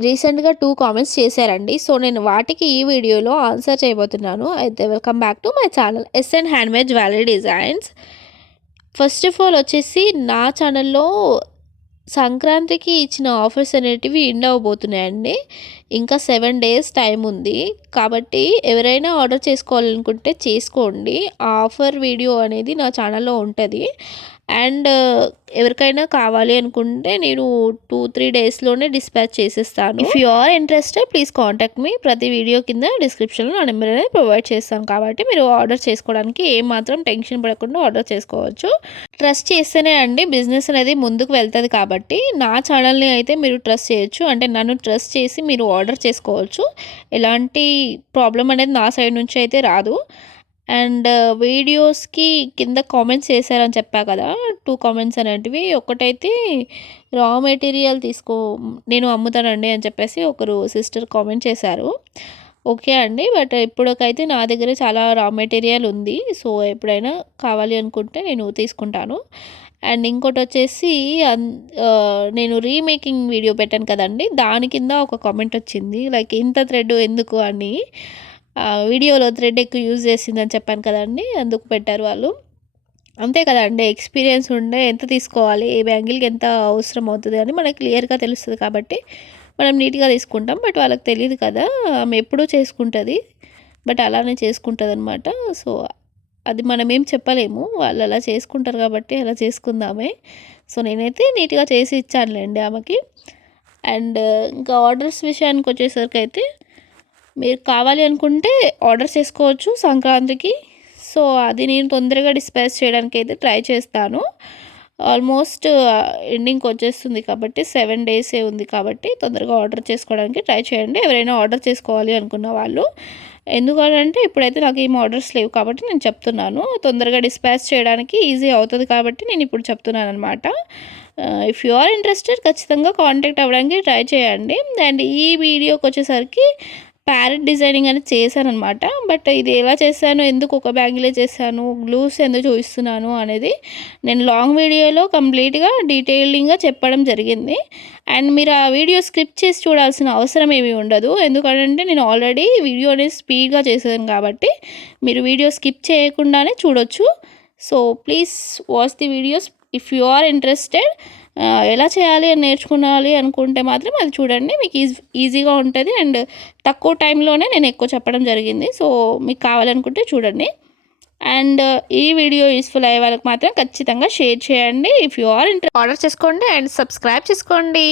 రీసెంట్‌గా 2 కామెంట్స్ చేశారండి. సో, నేను వాటికి ఈ వీడియోలో ఆన్సర్ చేయబోతున్నాను. అయితే welcome back to my channel SN handmade jewellery designs. First of all వచ్చేసి నా ఛానల్‌లో సంక్రాంతికి ఇచ్చిన ఆఫర్స్ అనేటివి ఎండ్ అవ్వబోతున్నాయండి. ఇంకా 7 డేస్ టైం ఉంది. కాబట్టి ఎవరైనా ఆర్డర్ చేసుకోవాలనుకుంటే చేసుకోండి. ఆ ఆఫర్ వీడియో అనేది నా ఛానల్‌లో ఉంటది. అండ్ ఎవరికైనా కావాలి అనుకుంటే నేను 2-3 డేస్‌లోనే డిస్పాచ్ చేసేస్తాను. If you are interested please contact me. ప్రతి వీడియో కింద డిస్క్రిప్షన్‌లో నా నెంబర్ అనేది ప్రొవైడ్ చేస్తాను. కాబట్టి మీరు ఆర్డర్ చేసుకోవడానికి ఏమాత్రం టెన్షన్ పడకుండా ఆర్డర్ చేసుకోవచ్చు. ట్రస్ట్ చేస్తేనే అండి బిజినెస్ అనేది ముందుకు వెళ్తది కాబట్టి నా ఛానల్‌ని అయితే మీరు ట్రస్ట్ చేయొచ్చు. అంటే నన్ను ట్రస్ట్ చేసి మీరు ఆర్డర్ చేసుకోవచ్చు. ఎలాంటి ప్రాబ్లమ్ అనేది నా సైడ్ నుంచి అయితే రాదు. అండ్ వీడియోస్‌కి కింద కామెంట్స్ చేశారని చెప్పా కదా! 2 కామెంట్స్ అనేటివి. ఒకటైతే రా మెటీరియల్ నేను అమ్ముతానండి అని చెప్పేసి ఒకరు సిస్టర్ కామెంట్ చేశారు. ఓకే అండి. బట్ ఇప్పటికైతే నా దగ్గర చాలా రా మెటీరియల్ ఉంది. సో, ఎప్పుడైనా కావాలి అనుకుంటే నేను తీసుకుంటాను. అండ్ ఇంకోటొచ్చేసి నేను రీమేకింగ్ వీడియో పెట్టాను కదండీ! దాని కింద ఒక కామెంట్ వచ్చింది. లైక్ ఇంత థ్రెడ్ ఎందుకు అని. వీడియోలో థ్రెడ్ ఎక్కువ యూజ్ చేసిందని చెప్పాను కదండీ! అందుకు పెట్టారు వాళ్ళు. అంతే కదండీ! ఎక్స్‌పీరియన్స్ ఉండే ఎంత తీసుకోవాలి, ఏ బ్యాంగిల్‌కి ఎంత అవసరం అవుతది అని మనకు క్లియర్‌గా తెలుస్తది కాబట్టి మనం నీట్‌గా తీసుకుంటాం. బట్ వాళ్ళకి తెలీదు కదా! ఆమె ఎప్పుడూ చేసుకుంటది. బట్ అలానే చేసుకుంటదనమాట. సో, అది మనమేం చెప్పలేము. వాళ్ళు అలా చేసుకుంటారు కాబట్టి అలా చేసుకుందామే. సో, నేనైతే నీట్‌గా చేసి ఇచ్చానులెండి ఆమెకి. అండ్ ఇంకా ఆర్డర్స్ విషయానికొచ్చేసరికైతే మీరు కావాలి అనుకుంటే ఆర్డర్ చేసుకోవచ్చు సంక్రాంతికి. సో, అది నేను తొందరగా డిస్పాచ్ చేయడానికైతే ట్రై చేస్తాను. ఆల్మోస్ట్ ఎండింగ్‌కి వచ్చేస్తుంది కాబట్టి 7 డేసే ఉంది కాబట్టి తొందరగా ఆర్డర్ చేసుకోవడానికి ట్రై చేయండి. ఎవరైనా ఆర్డర్ చేసుకోవాలి అనుకున్న వాళ్ళు. ఎందుకనంటే ఇప్పుడైతే నాకేం ఆర్డర్స్ లేవు కాబట్టి నేను చెప్తున్నాను. తొందరగా డిస్పాచ్ చేయడానికి ఈజీ అవుతది కాబట్టి నేను ఇప్పుడు చెప్తున్నాననమాట. ఇఫ్ యూ ఆర్ ఇంట్రెస్టెడ్ ఖచ్చితంగా కాంటాక్ట్ అవ్వడానికి ట్రై చేయండి. అండ్ ఈ వీడియోకొచ్చేసరికి ప్యారెట్ డిజైనింగ్ అనేది చేశాననమాట. బట్ ఇది ఎలా చేశాను, ఎందుకు ఒక బ్యాంగిలే చేశాను, గ్లూస్ ఎందుకు చూపిస్తున్నాను అనేది నేను లాంగ్ వీడియోలో కంప్లీట్‌గా డీటెయిలింగ్‌గా చెప్పడం జరిగింది. అండ్ మీరు ఆ వీడియో స్కిప్ చేసి చూడాల్సిన అవసరం ఏమీ ఉండదు. ఎందుకనంటే నేను ఆల్రెడీ వీడియో అనేది స్పీడ్‌గా చేశాను కాబట్టి మీరు వీడియో స్కిప్ చేయకుండానే చూడొచ్చు. So, please watch the videos if you are interested. ఎలా చేయాలి అని నేర్చుకోవాలి అనుకుంటే మాత్రం అది చూడండి. మీకు ఈజీగా ఉంటది. అండ్ తక్కువ టైంలోనే నేను ఎక్కువ చెప్పడం జరిగింది. సో, మీకు కావాలనుకుంటే చూడండి. అండ్ ఈ వీడియో యూస్‌ఫుల్ అయ్యే వాళ్ళకి మాత్రం ఖచ్చితంగా షేర్ చేయండి. ఇఫ్ యూ ఆర్ ఆర్డర్ చేసుకోండి అండ్ సబ్స్క్రైబ్ చేసుకోండి.